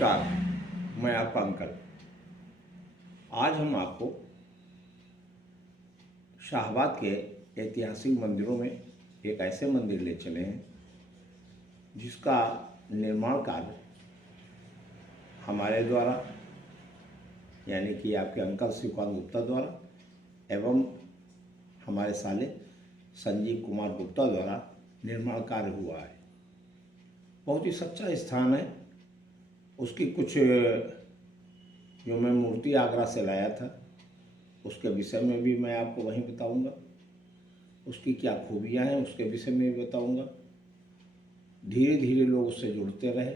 नमस्कार, मैं आपका अंकल। आज हम आपको शाहबाद के ऐतिहासिक मंदिरों में एक ऐसे मंदिर ले चले हैं जिसका निर्माण कार्य हमारे द्वारा यानी कि आपके अंकल शिवकांत गुप्ता द्वारा एवं हमारे साले संजीव कुमार गुप्ता द्वारा निर्माण कार्य हुआ है। बहुत ही सच्चा स्थान है। उसकी कुछ जो मैं मूर्ति आगरा से लाया था उसके विषय में भी मैं आपको वहीं बताऊंगा। उसकी क्या खूबियां हैं उसके विषय में भी बताऊंगा। धीरे धीरे लोग उससे जुड़ते रहे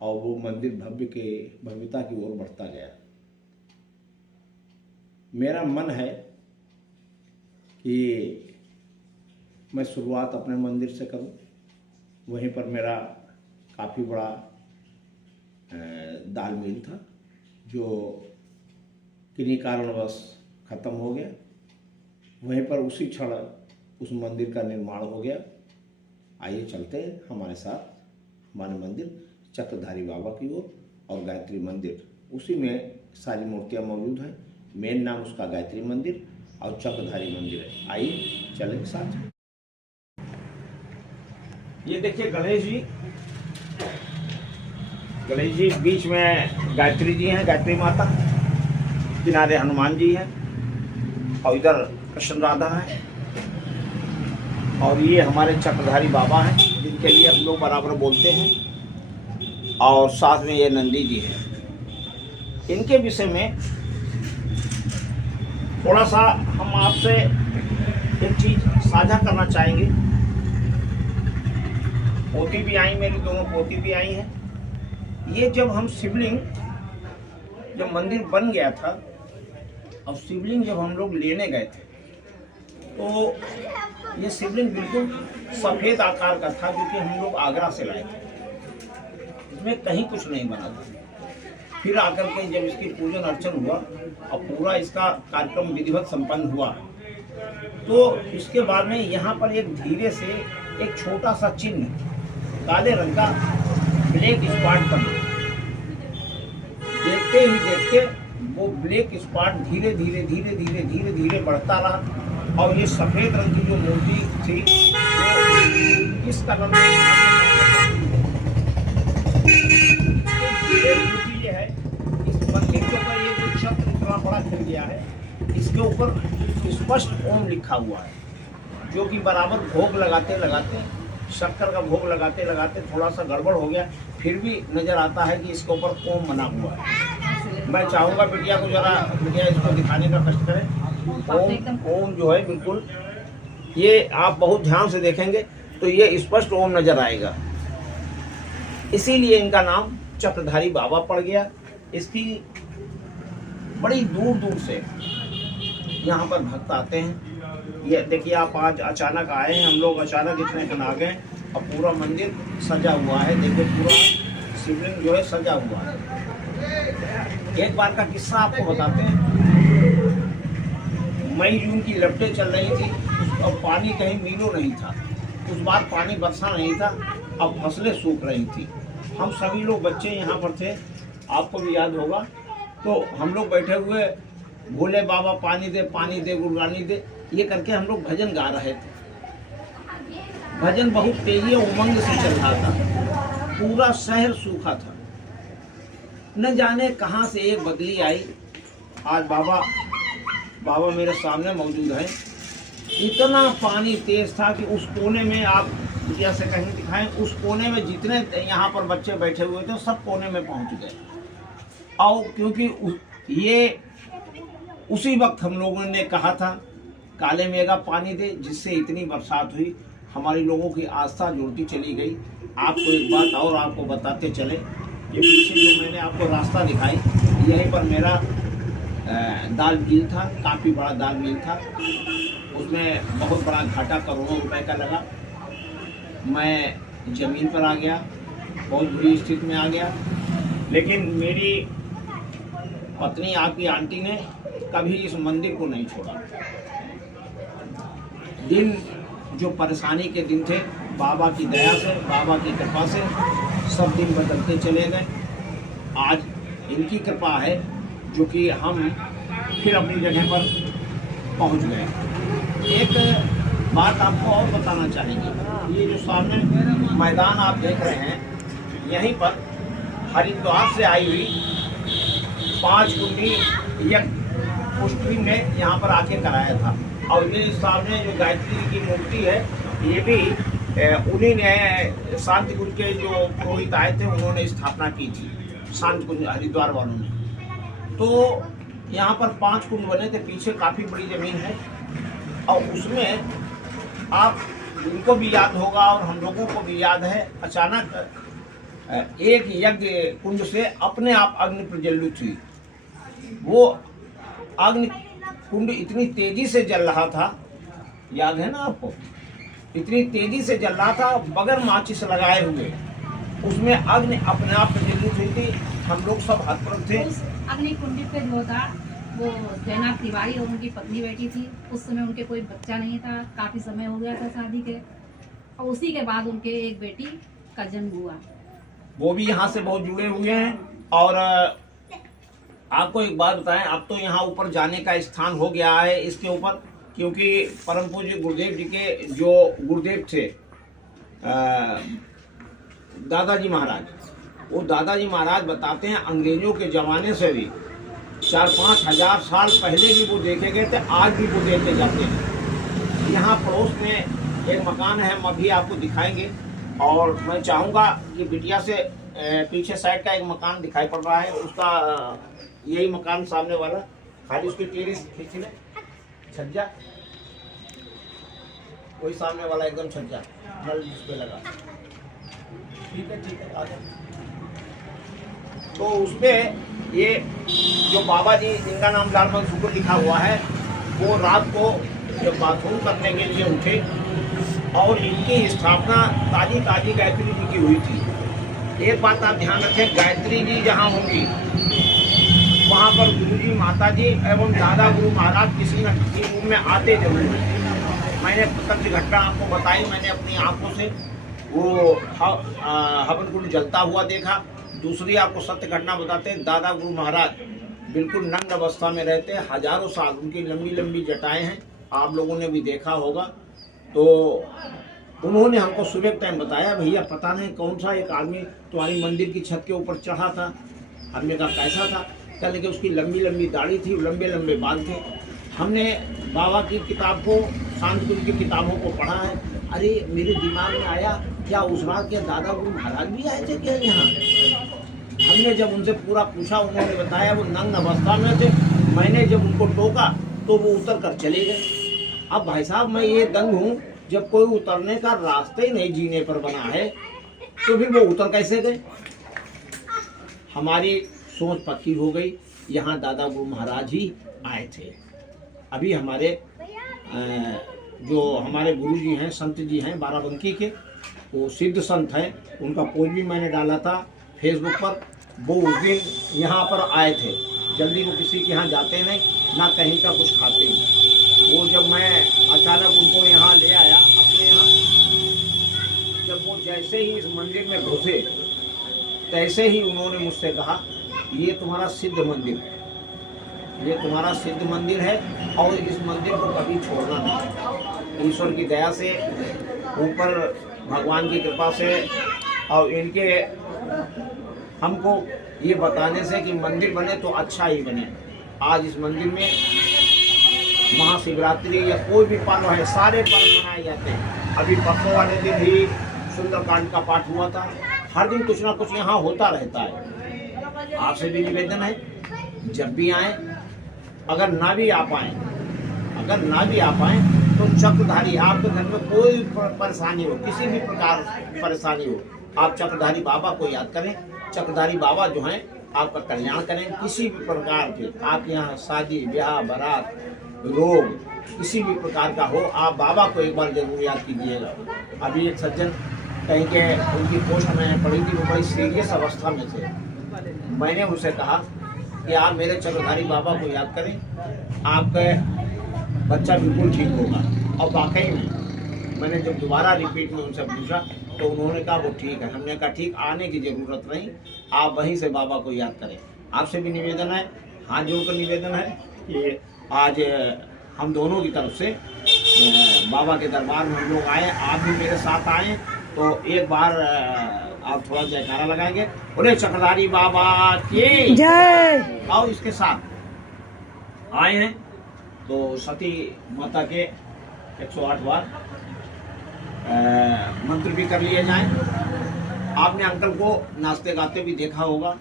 और वो मंदिर भव्यता की ओर बढ़ता गया। मेरा मन है कि मैं शुरुआत अपने मंदिर से करूं। वहीं पर मेरा काफ़ी बड़ा दाल मिल था जो किन्हीं कारणवश ख़त्म हो गया। वहीं पर उसी क्षण उस मंदिर का निर्माण हो गया। आइए चलते हैं हमारे साथ हमारे मंदिर चक्रधारी बाबा की ओर और गायत्री मंदिर उसी में सारी मूर्तियां मौजूद हैं। मेन नाम उसका गायत्री मंदिर और चक्रधारी मंदिर है। आइए चलें साथ। ये देखिए गणेश जी बीच में गायत्री जी हैं, गायत्री माता, किनारे हनुमान जी हैं और इधर कृष्ण राधा है। और ये हमारे चक्रधारी बाबा हैं जिनके लिए हम लोग बराबर बोलते हैं। और साथ में ये नंदी जी हैं। इनके विषय में थोड़ा सा हम आपसे एक चीज़ साझा करना चाहेंगे। पोती भी आई, मेरी दोनों पोती भी आई हैं। ये जब हम शिवलिंग जब मंदिर बन गया था और शिवलिंग जब हम लोग लेने गए थे तो ये शिवलिंग बिल्कुल सफ़ेद आकार का था क्योंकि हम लोग आगरा से लाए थे। इसमें कहीं कुछ नहीं बना था। फिर आकर के जब इसकी पूजन अर्चन हुआ और पूरा इसका कार्यक्रम विधिवत संपन्न हुआ तो इसके बाद में यहाँ पर एक धीरे से एक छोटा सा चिन्ह काले रंग का ब्लैक स्पॉट बना। देखते ही देखते वो ब्लैक स्पॉट धीरे धीरे धीरे धीरे धीरे धीरे बढ़ता रहा और ये सफेद रंग की जो मूर्ति थी वो इस कलर में ये है। इस मंदिर के ऊपर ये जो छत्र इतना बड़ा खिल गया है इसके ऊपर स्पष्ट ओम लिखा हुआ है जो कि बराबर भोग लगाते लगाते शक्कर का भोग लगाते लगाते थोड़ा सा गड़बड़ हो गया। फिर भी नजर आता है कि इसके ऊपर ओम बना हुआ है। मैं चाहूँगा बिटिया को जरा बिटिया इसको दिखाने का कष्ट करें। ओम जो है बिल्कुल ये आप बहुत ध्यान से देखेंगे तो ये स्पष्ट ओम नजर आएगा। इसीलिए इनका नाम चक्रधारी बाबा पड़ गया। इसकी बड़ी दूर दूर से यहाँ पर भक्त आते हैं। ये देखिए आप आज अचानक आए हैं, हम लोग अचानक इतने दिन आ गए और पूरा मंदिर सजा हुआ है। देखिए पूरा शिवलिंग जो है सजा हुआ है। एक बार का किस्सा आपको बताते हैं। मई जून की लपटें चल रही थी और पानी कहीं मीलों नहीं था। उस बार पानी बरसा नहीं था। अब फसलें सूख रही थी। हम सभी लोग बच्चे यहाँ पर थे, आपको भी याद होगा। तो हम लोग बैठे हुए भोले बाबा पानी दे गुरगानी दे ये करके हम लोग भजन गा रहे थे। भजन बहुत तेजी उमंग से चल रहा था। पूरा शहर सूखा था। न जाने कहाँ से एक बदली आई। आज बाबा मेरे सामने मौजूद है। इतना पानी तेज था कि उस कोने में आप बिटिया से कहीं दिखाएं, उस कोने में जितने यहाँ पर बच्चे बैठे हुए थे सब कोने में पहुँच गए। और क्योंकि ये उसी वक्त हम लोगों ने कहा था काले मेघा पानी दे, जिससे इतनी बरसात हुई। हमारी लोगों की आस्था जुड़ती चली गई। आपको एक बात और आपको बताते चले, ये पीछे जो मैंने आपको रास्ता दिखाई यहीं पर मेरा दाल मिल था। काफ़ी बड़ा दाल मिल था। उसमें बहुत बड़ा घाटा करोड़ों रुपए का लगा। मैं ज़मीन पर आ गया, बहुत बुरी स्थिति में आ गया। लेकिन मेरी पत्नी आपकी आंटी ने कभी इस मंदिर को नहीं छोड़ा। दिन जो परेशानी के दिन थे बाबा की दया से, बाबा की कृपा से सब दिन बदलते चले गए। आज इनकी कृपा है जो कि हम फिर अपनी जगह पर पहुंच गए। एक बात आपको और बताना चाहेंगे, ये जो सामने मैदान आप देख रहे हैं, यहीं पर हरिद्वार से आई हुई 5 कुंडी यज्ञ पुष्टि ने यहाँ पर आके कराया था। और ये सामने जो गायत्री जी की मूर्ति है, ये भी उन्हीं ने शांति कुंज के जो पुरोहित आए थे उन्होंने स्थापना की थी, शांति कुंज हरिद्वार वालों ने। तो यहाँ पर 5 कुंड बने थे, पीछे काफ़ी बड़ी ज़मीन है और उसमें आप इनको भी याद होगा और हम लोगों को भी याद है, अचानक एक यज्ञ कुंड से अपने आप अग्नि प्रज्वलित हुई। वो अग्नि कुंड इतनी तेजी से जल रहा था, याद है ना आपको, इतनी तेजी से जल रहा था बगैर माचिस लगाए हुए, उसमें अग्नि अपने आप प्रज्वलित हुई थी। हम लोग सब हतप्रभ थे। उस अग्नि कुंड पे जो था वो जयनाथ तिवारी और उनकी पत्नी बैठी थी। उस समय उनके कोई बच्चा नहीं था, काफी समय हो गया था शादी के, और उसी के बाद उनके एक बेटी का जन्म हुआ। वो भी यहाँ से बहुत जुड़े हुए हैं। और आपको एक बात बताएं, अब तो यहाँ ऊपर जाने का स्थान हो गया है इसके ऊपर, क्योंकि परम पूज्य गुरुदेव जी के जो गुरुदेव थे दादाजी महाराज, वो दादाजी महाराज बताते हैं अंग्रेजों के ज़माने से भी 4-5 हज़ार साल पहले भी वो देखे गए थे, आज भी वो देखे जाते हैं। यहाँ पड़ोस में एक मकान है, हम अभी आपको दिखाएंगे। और मैं चाहूँगा कि बिटिया से पीछे साइड का एक मकान दिखाई पड़ रहा है, उसका यही मकान सामने वाला, खाली उसकी टेरेस खींच ले, छज्जा वही सामने वाला एकदम छज्जा, नल जिस पे लगा। ठीक है आ जाओ। तो उसमें ये जो बाबा जी जिनका नाम लाल मंसूर लिखा हुआ है, वो रात को जब बाथरूम करने के लिए उठे और इनकी स्थापना ताजी गायत्री जी की हुई थी। एक बात आप ध्यान रखें, गायत्री जी जहाँ होंगी वहाँ पर गुरुजी, माताजी एवं दादा गुरु महाराज किसी न किसी रूप में आते जरूर हैं। मैंने प्रत्यक्ष घटना आपको बताई, मैंने अपनी आंखों से वो हवन कुंड जलता हुआ देखा। दूसरी आपको सत्य घटना बताते हैं, दादा गुरु महाराज बिल्कुल नग्न अवस्था में रहते हैं, हजारों साल उनकी लंबी लंबी जटाएं हैं, आप लोगों ने भी देखा होगा। तो उन्होंने हमको सुबह टाइम बताया, भैया पता नहीं कौन सा एक आदमी तुम्हारी मंदिर की छत के ऊपर चढ़ा था। हमने कहा कैसा था? कह लेकिन उसकी लंबी लंबी दाढ़ी थी, लंबे लंबे बाल थे। हमने बाबा की किताब को, शांति कुंज की किताबों को पढ़ा है। अरे मेरे दिमाग में आया, क्या उस रात के दादा गुरु महाराज भी आए थे क्या यहाँ? हमने जब उनसे पूरा पूछा, उन्होंने बताया वो नग्न अवस्था में थे। मैंने जब उनको टोका तो वो उतर कर चले गए। अब भाई साहब मैं ये दंग हूँ, जब कोई उतरने का रास्ता ही नहीं जीने पर बना है तो भी वो उतर कैसे गए? हमारी सोच पक्की हो गई, यहाँ दादा गुरु महाराज ही आए थे। अभी हमारे जो हमारे गुरु जी हैं, संत जी हैं बाराबंकी के, वो सिद्ध संत हैं, उनका पोस्ट भी मैंने डाला था फेसबुक पर। वो उस दिन यहाँ पर आए थे। जल्दी वो किसी के यहाँ जाते नहीं, ना कहीं का कुछ खाते हैं। वो जब मैं अचानक उनको यहाँ ले आया अपने यहाँ, जब वो जैसे ही इस मंदिर में घुसे तैसे ही उन्होंने मुझसे कहा, ये तुम्हारा सिद्ध मंदिर है, ये तुम्हारा सिद्ध मंदिर है और इस मंदिर को कभी छोड़ना नहीं। ईश्वर की दया से, ऊपर भगवान की कृपा से और इनके हमको ये बताने से कि मंदिर बने तो अच्छा ही बने। आज इस मंदिर में महाशिवरात्रि या कोई भी पर्व है, सारे पर्व मनाए जाते हैं। अभी परसों वाले दिन ही सुंदरकांड का पाठ हुआ था। हर दिन कुछ ना कुछ यहाँ होता रहता है। आपसे भी निवेदन है, जब भी आए, अगर ना भी आ पाए तो चक्रधारी, आपके घर में कोई परेशानी हो, किसी भी प्रकार परेशानी हो, आप चक्रधारी बाबा को याद करें। चक्रधारी बाबा जो हैं आपका कल्याण करें। किसी भी प्रकार के आपके यहाँ शादी ब्याह बारात रोग किसी भी प्रकार का हो, आप बाबा को एक बार जरूर याद कीजिएगा। अभी एक सज्जन कहीं के उनकी पोस्ट में पड़ी थी, वो बड़ी सीरियस अवस्था में थे। मैंने उनसे कहा कि आप मेरे चक्रधारी बाबा को याद करें, आपका बच्चा बिल्कुल ठीक होगा। और वाकई में मैंने जब दोबारा रिपीट में उनसे पूछा तो उन्होंने कहा वो ठीक है। हमने कहा ठीक, आने की जरूरत नहीं, आप वहीं से बाबा को याद करें। आपसे भी निवेदन है, हाथ जोड़कर निवेदन है कि आज हम दोनों की तरफ से बाबा के दरबार में हम लोग आए, आप भी मेरे साथ आए, तो एक बार आप थोड़ा जयकारा लगाएंगे, बोले चक्रधारी बाबा की जय। आओ इसके साथ आए हैं तो सती माता के 108 बार मंत्र भी कर लिए जाएं। आपने अंकल को नाचते गाते भी देखा होगा,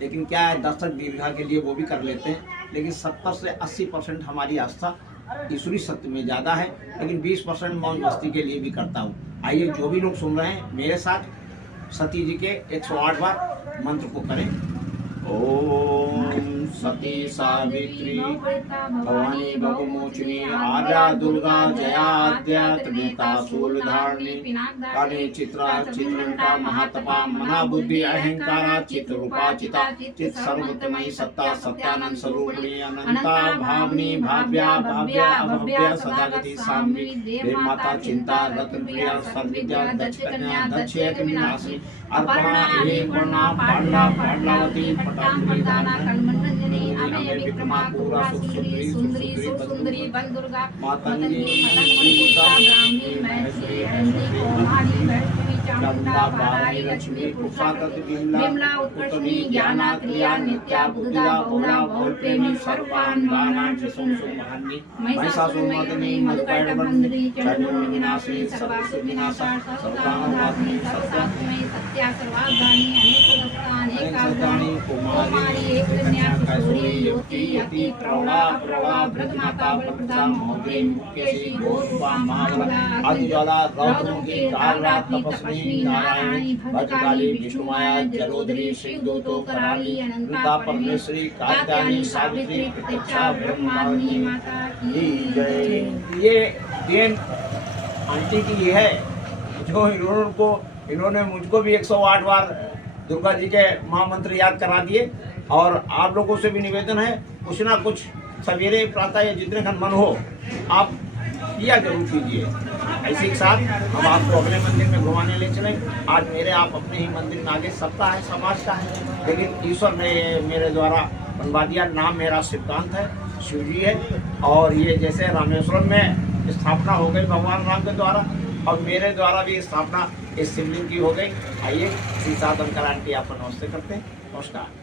लेकिन क्या है दर्शक दीर्घा के लिए वो भी कर लेते हैं, लेकिन 70 से 80% हमारी आस्था ईश्वरी सत्य में ज़्यादा है, लेकिन 20% मौज मस्ती के लिए भी करता हूँ। आइए जो भी लोग सुन रहे हैं मेरे साथ सती जी के 108 बार मंत्र को करें। ओम सती सावित्री भवानी बहुमोचिनी आर्या दुर्गा जयाद्या त्रिनेता शूलधारिणी काली चित्रा चित्रनटा महातपा मना बुद्धि अहंकारा चित्रूपा चिता चित सर्वोत्तमयी सत्ता सत्यानंद स्वरूपिणी अनंता भावनी भाव्या भाव्या अभव्या सदागति साम्वी देव माता चिंता रत्न प्रिया सर्वविद्या दक्ष कन्या दक्ष विनाशिनी अर्पणा एवं पांडा पांडलावती पटाम प्रदाना कलमंडनी अमेय विक्रमा पूरा सुंदरी सुंदरी सुंदरी बल दुर्गा मतंगी मतंग पुष्पा ब्राह्मी महर्षि हंसी कुमारी वैष्णवी चामुंडा पाराई लक्ष्मी पुरुषातत विमला उत्कर्षणी ज्ञाना क्रिया नित्या बुद्धा बहुला बहुल प्रेमी सर्वान माना त्रिशूल महानी महिषासुरमर्दिनी मधुकैटभंडरी चंडमुंड विनाशिनी सर्वासुर विनाशा सर्वकामनाशिनी सर्वसात्मयी सत्या सर्वाधानी अनेकदत्तानि कुमारी एककन्या किशोरी युवती यति प्रौढ़ा प्रौढ़ा व्रतमाता बलप्रदा महोदय मुख्यसी गोरूपा महाबला आदिज्वाला रौद्रमुखी कालरात तपस्वी नारायणी भद्रकाली विष्णुमाया जलोदरी श्रीदूतो कराली अनंता परमेश्वरी कात्यायनी सावित्री प्रतीक्षा ब्रह्मांडी माता की जय। ये देन आंटी की है जो इन्होंने मुझको भी 108 बार दुर्गा जी के महामंत्र याद करा दिए। और आप लोगों से भी निवेदन है, कुछ ना कुछ सवेरे प्रातः या जितने खन मन हो आप किया जरूर कीजिए। ऐसे के साथ हम आपको अगले मंदिर में घुमाने ले चले। आज मेरे आप अपने ही मंदिर में आगे सबका है, समाज का है, लेकिन ईश्वर ने मेरे द्वारा बनवा दिया। नाम मेरा शिवकांत है, शिव जी है, और ये जैसे रामेश्वरम में स्थापना हो गई भगवान राम के द्वारा, और मेरे द्वारा भी स्थापना इस शिवलिंग की हो गई। आइए श्री साधन आंटी आपको नमस्ते करते हैं। नमस्कार।